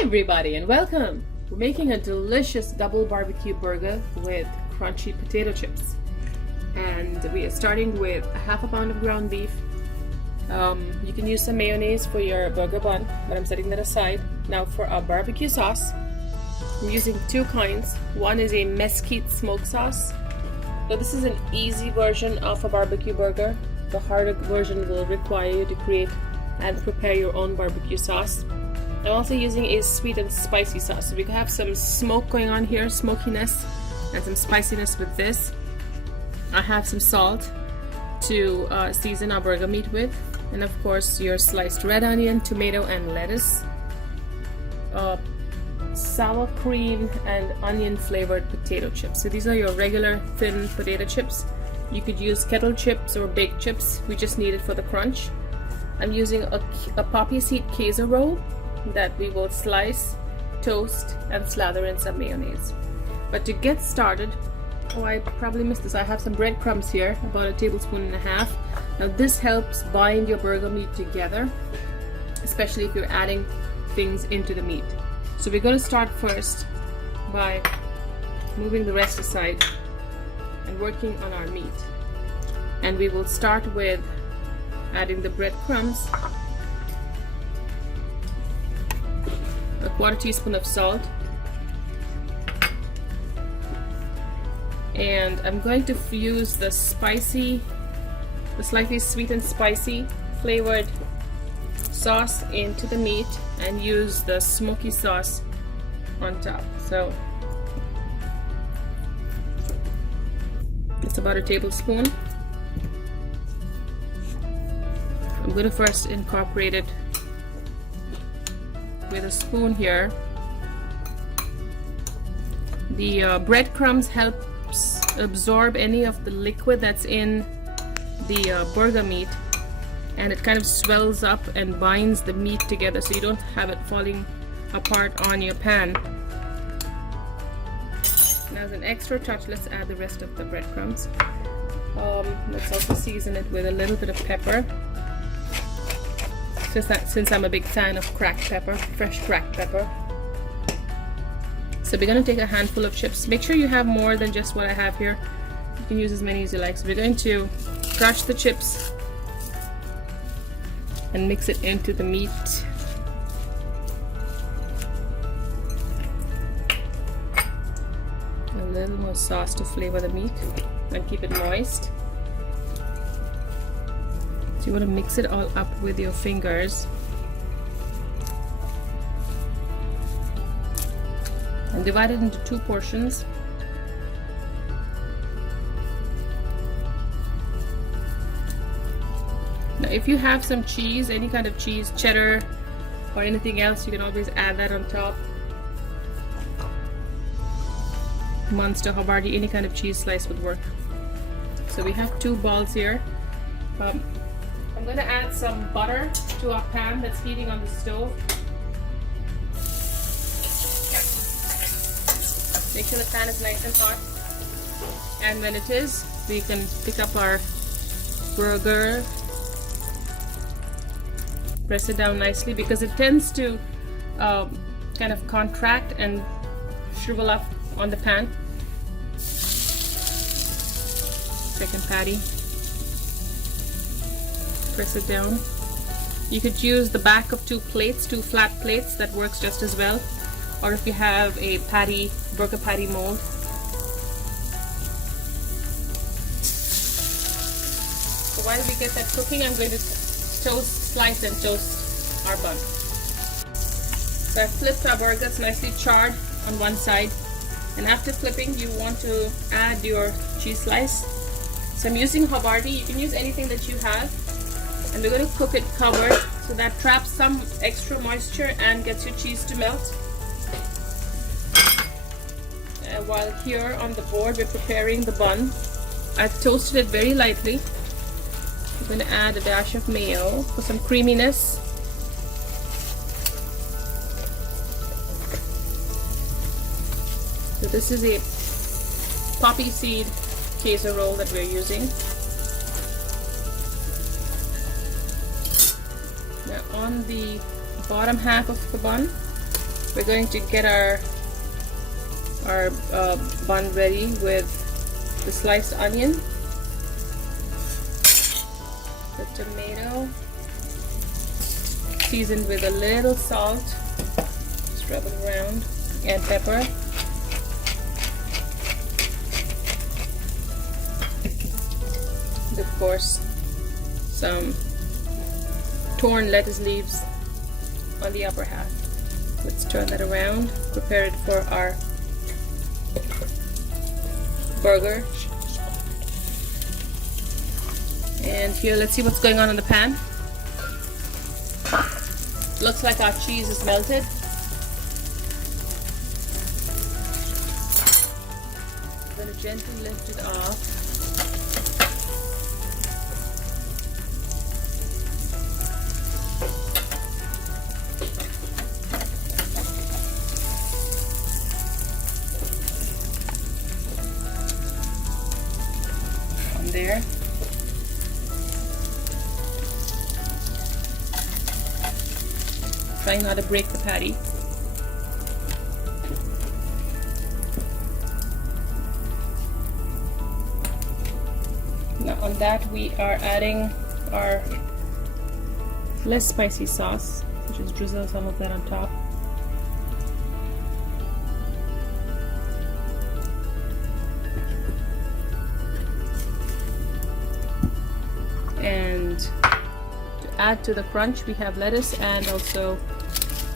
Everybody and welcome! We're making a delicious double barbecue burger with crunchy potato chips. And we are starting with a half a pound of ground beef. You can use some mayonnaise for your burger bun, but I'm setting that aside. Now for our barbecue sauce, I'm using two kinds. One is a mesquite smoke sauce. Now this is an easy version of a barbecue burger. The harder version will require you to create and prepare your own barbecue sauce. I'm also using a sweet and spicy sauce, so we can have some smoke going on here, smokiness, and some spiciness with this. I have some salt to season our burger meat with, and of course your sliced red onion, tomato, and lettuce. Sour cream and onion flavored potato chips. So these are your regular thin potato chips. You could use kettle chips or baked chips. We just need it for the crunch. I'm using a poppy seed queso roll that we will slice, toast, and slather in some mayonnaise. But to get started, I probably missed this. I have some breadcrumbs here, about a tablespoon and a half. Now this helps bind your burger meat together, especially if you're adding things into the meat. So we're going to start first by moving the rest aside and working on our meat. And we will start with adding the breadcrumbs, a quarter teaspoon of salt, and I'm going to use the slightly sweet and spicy flavored sauce into the meat and use the smoky sauce on top. So it's about a tablespoon. I'm going to first incorporate it with a spoon here. The breadcrumbs helps absorb any of the liquid that's in the burger meat, and it kind of swells up and binds the meat together so you don't have it falling apart on your pan. Now as an extra touch, let's add the rest of the breadcrumbs. Let's also season it with a little bit of pepper. Since I'm a big fan of cracked pepper, fresh cracked pepper. So we're going to take a handful of chips. Make sure you have more than just what I have here. You can use as many as you like. So we're going to crush the chips and mix it into the meat. A little more sauce to flavor the meat and keep it moist. So you want to mix it all up with your fingers and divide it into two portions. Now if you have some cheese, any kind of cheese, cheddar or anything else, you can always add that on top. Munster, Havarti, any kind of cheese slice would work. So we have two balls here. I'm going to add some butter to our pan that's heating on the stove. Make sure the pan is nice and hot. And when it is, we can pick up our burger, press it down nicely because it tends to kind of contract and shrivel up on the pan. Second patty. Press it down. You could use the back of two flat plates, that works just as well, or if you have a burger patty mold. So while we get that cooking, I'm going to slice and toast our bun. So I've flipped our burger. It's nicely charred on one side, and after flipping you want to add your cheese slice. So I'm using Havarti. You can use anything that you have. And we're going to cook it covered so that traps some extra moisture and gets your cheese to melt. While here on the board we're preparing the bun, I've toasted it very lightly. I'm going to add a dash of mayo for some creaminess. So this is a poppy seed queso roll that we're using. Now on the bottom half of the bun, We're going to get our bun ready with the sliced onion, the tomato, seasoned with a little salt, just rub it around, and pepper. And of course, some torn lettuce leaves on the upper half. Let's turn that around, prepare it for our burger. And here, let's see what's going on in the pan. Looks like our cheese is melted. I'm going to gently lift it off. There. Trying not to break the patty. Now on that we are adding our less spicy sauce, so just drizzle some of that on top. And to add to the crunch, we have lettuce and also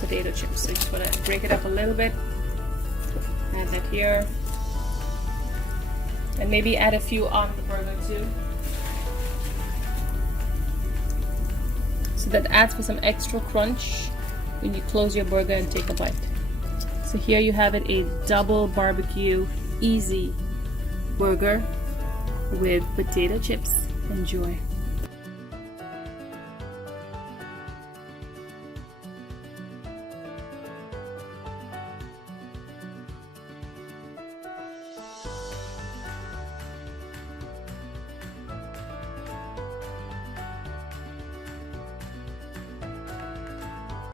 potato chips. So just want to break it up a little bit. Add that here. And maybe add a few on the burger too. So that adds for some extra crunch when you close your burger and take a bite. So here you have it, a double barbecue easy burger with potato chips. Enjoy.